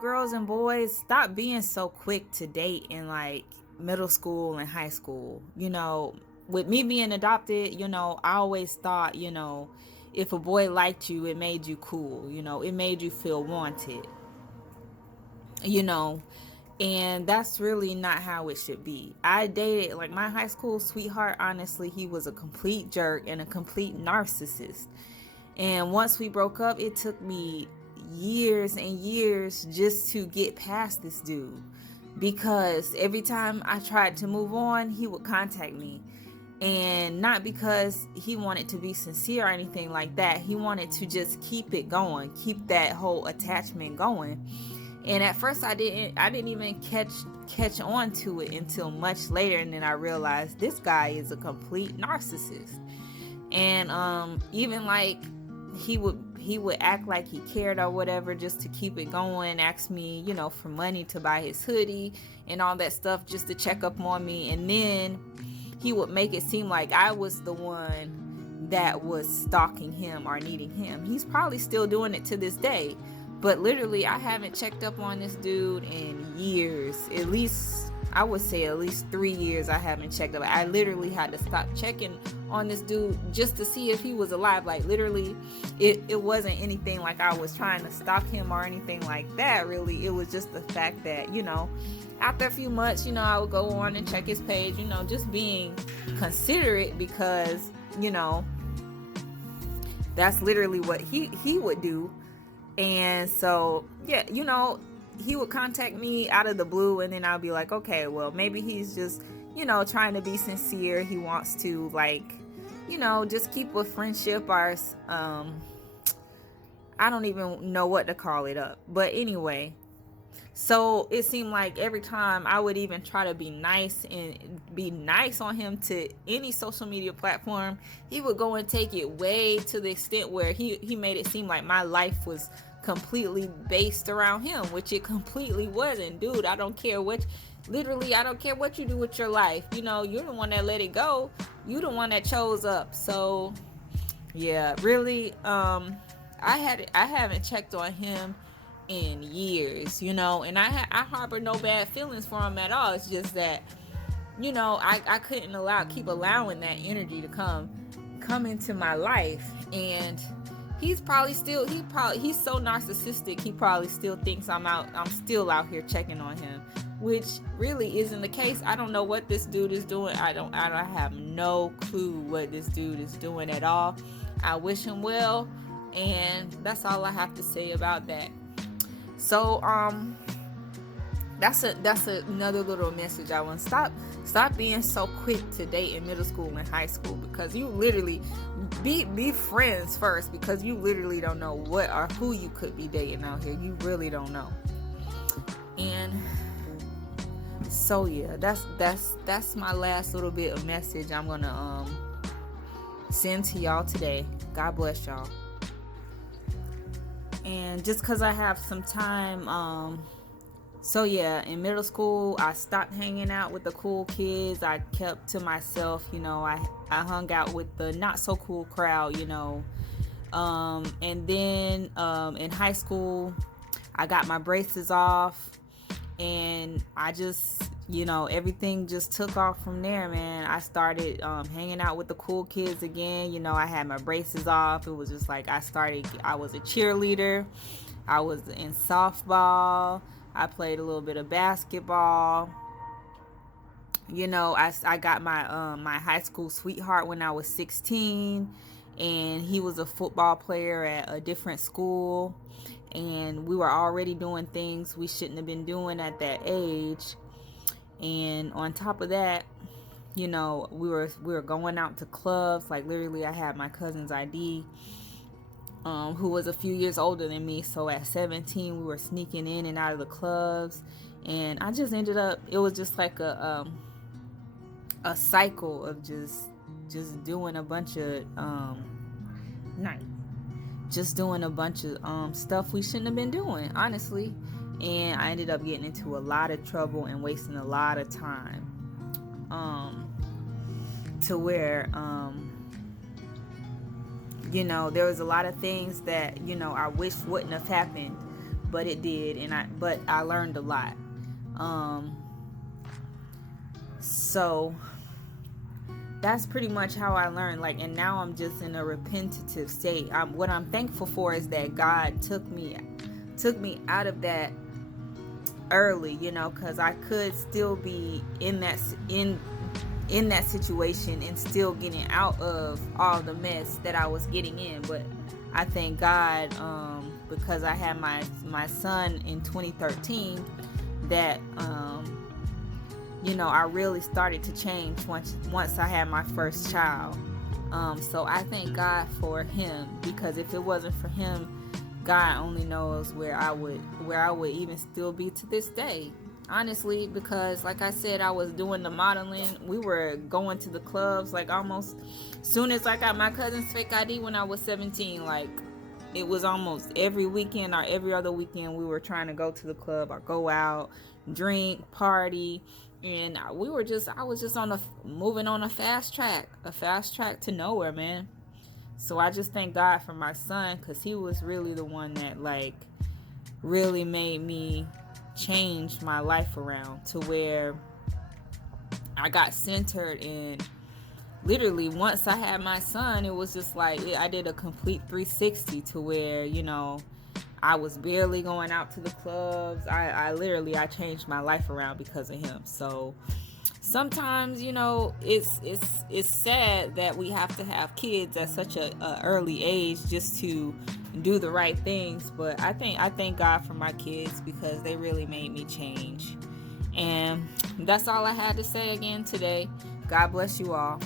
girls and boys, stop being so quick to date in like middle school and high school. With me being adopted, I always thought, if a boy liked you, it made you cool. It made you feel wanted. You know, and that's really not how it should be. I dated like my high school sweetheart. Honestly, he was a complete jerk and a complete narcissist. And once we broke up, it took me years and years just to get past this dude, because every time I tried to move on, he would contact me. And not because he wanted to be sincere or anything like that. He wanted to just keep it going, keep that whole attachment going. And at first I didn't even catch on to it until much later, and then I realized this guy is a complete narcissist. And even like he would act like he cared or whatever just to keep it going, ask me, for money to buy his hoodie and all that stuff just to check up on me. And then he would make it seem like I was the one that was stalking him or needing him. He's probably still doing it to this day. But literally, I haven't checked up on this dude in years. At least, I would say at least 3 years I haven't checked up. I literally had to stop checking on this dude just to see if he was alive. Like, literally, it wasn't anything like I was trying to stalk him or anything like that, really. It was just the fact that, after a few months, I would go on and check his page, just being considerate, because, that's literally what he would do. And so, yeah, he would contact me out of the blue, and then I'll be like, okay, well, maybe he's just, trying to be sincere. He wants to, like, just keep a friendship or, I don't even know what to call it up. But anyway, so it seemed like every time I would even try to be nice on him to any social media platform, he would go and take it way to the extent where he made it seem like my life was completely based around him, which it completely wasn't. Dude, I don't care what you do with your life. You're the one that let it go. You're the one that chose up. So yeah, really, I haven't checked on him in years, and I harbor no bad feelings for him at all. It's just that, I couldn't keep allowing that energy to come into my life. And he's so narcissistic, he probably still thinks I'm still out here checking on him, which really isn't the case. I don't know what this dude is doing. I have no clue what this dude is doing at all. I wish him well, and that's all I have to say about that. So that's another little message I want. Stop being so quick to date in middle school and high school, because you literally be friends first, because you literally don't know what or who you could be dating out here. You really don't know. And so yeah, that's my last little bit of message I'm gonna send to y'all today. God bless y'all. And just because I have some time, so yeah, in middle school, I stopped hanging out with the cool kids. I kept to myself, I hung out with the not so cool crowd, and then in high school, I got my braces off, and I just, everything just took off from there, man. I started hanging out with the cool kids again. I had my braces off. It was just like I was a cheerleader. I was in softball. I played a little bit of basketball. I got my high school sweetheart when I was 16, and he was a football player at a different school, and we were already doing things we shouldn't have been doing at that age. And on top of that, we were going out to clubs. Like, literally, I had my cousin's ID, who was a few years older than me. So at 17, we were sneaking in and out of the clubs, and I just ended up, it was just like a cycle of just doing a bunch of stuff we shouldn't have been doing, honestly. And I ended up getting into a lot of trouble and wasting a lot of time, to where there was a lot of things that I wish wouldn't have happened. but it did, and I learned a lot. Um, so that's pretty much how I learned. Like, and now I'm just in a repentative state. What I'm thankful for is that God took me out of that early, because I could still be in that situation and still getting out of all the mess that I was getting in. But I thank God, because I had my son in 2013, that I really started to change once I had my first child. So I thank God for him, because if it wasn't for him, God only knows where I would even still be to this day. Honestly, because like I said, I was doing the modeling. We were going to the clubs like almost soon as I got my cousin's fake ID when I was 17. Like, it was almost every weekend or every other weekend we were trying to go to the club or go out, drink, party. And I was just moving on a fast track to nowhere, man. So I just thank God for my son, because he was really the one that like really made me change my life around to where I got centered. And literally once I had my son, it was just like I did a complete 360 to where I was barely going out to the clubs. I changed my life around because of him. So sometimes it's sad that we have to have kids at such a early age just to do the right things. But I thank God for my kids, because they really made me change. And that's all I had to say again today. God bless you all.